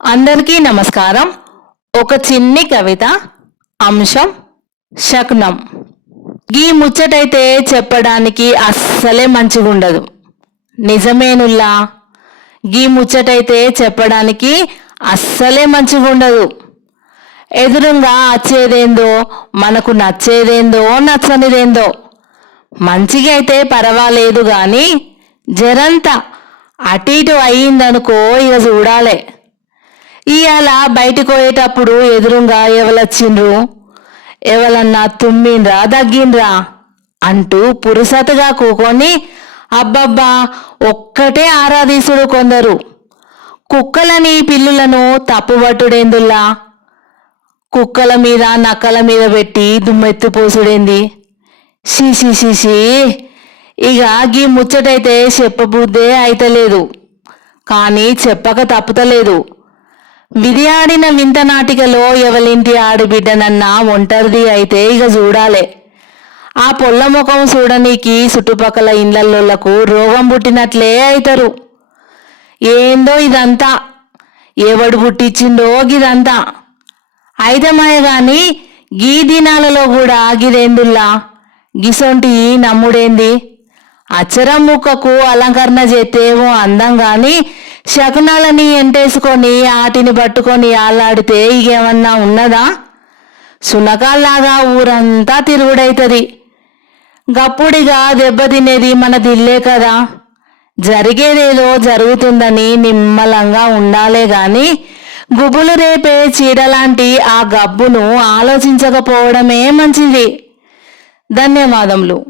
అందరికీ నమస్కారం. ఒక చిన్ని కవిత అంశం శకునం. ఈ ముచ్చటైతే చెప్పడానికి అస్సలే మంచిగుండదు. నిజమేనుల్లా? గీ ముచ్చటైతే చెప్పడానికి అస్సలే మంచిగుండదు. ఎదురుగా వచ్చేదేందో మనకు నచ్చేదేందో నచ్చనిదేందో. మంచిగా అయితే పర్వాలేదు కానీ జరంత అటు ఇటు అయ్యిందనుకో ఇక చూడాలే. ఇవాళ బయటకు పోయేటప్పుడు ఎదురుగా ఎవలొచ్చిండ్రు? ఎవలన్నా తుమ్మిండ్రా? దగ్గిండ్రా? అంటూ పురుసతగా కూకొని అబ్బబ్బా ఒక్కటే ఆరాధీసుడు కొందరు. కుక్కలని పిల్లులను తప్పుబట్టుడేందుల్లా? కుక్కల మీద నక్కల మీద పెట్టి దుమ్మెత్తిపోసుడేంది షీ షీ ఇక గీ ముచ్చటైతే చెప్పబుద్దే అయితలేదు. కానీ చెప్పక తప్పుతలేదు. విరియాడిన వింత నాటికలో ఎవలింటి ఆడబిడ్డనన్నా ఒంటరిది అయితే ఇక చూడాలే. ఆ పొల్ల ముఖం చూడనీకి చుట్టుపక్కల ఇండ్లలోళ్ళకు రోగం పుట్టినట్లే అవుతారు ఏందో ఇదంతా? ఎవడు పుట్టించిందో గిదంతా? అయితమాయ గాని గీ దినాలలో కూడా గిదేందుల్లా? గిసొంటి నమ్ముడేంది? అచ్చరం ముక్కకు అలంకరణ చేతేమో అందం గాని శకునాలని ఎంటేసుకొని ఆటిని పట్టుకొని ఆలాడితే ఇగేమన్నా ఉన్నదా? సునకాల్లాగా ఊరంతా తిరుగుడైతుంది. గప్పుడిగా దెబ్బతినేది మన దిల్లే కదా. జరిగేదేదో జరుగుతుందని నిమ్మలంగా ఉండాలే గాని గుబులు రేపే చీడలాంటి ఆ గబ్బును ఆలోచించకపోవడమే మంచిది. ధన్యవాదములు.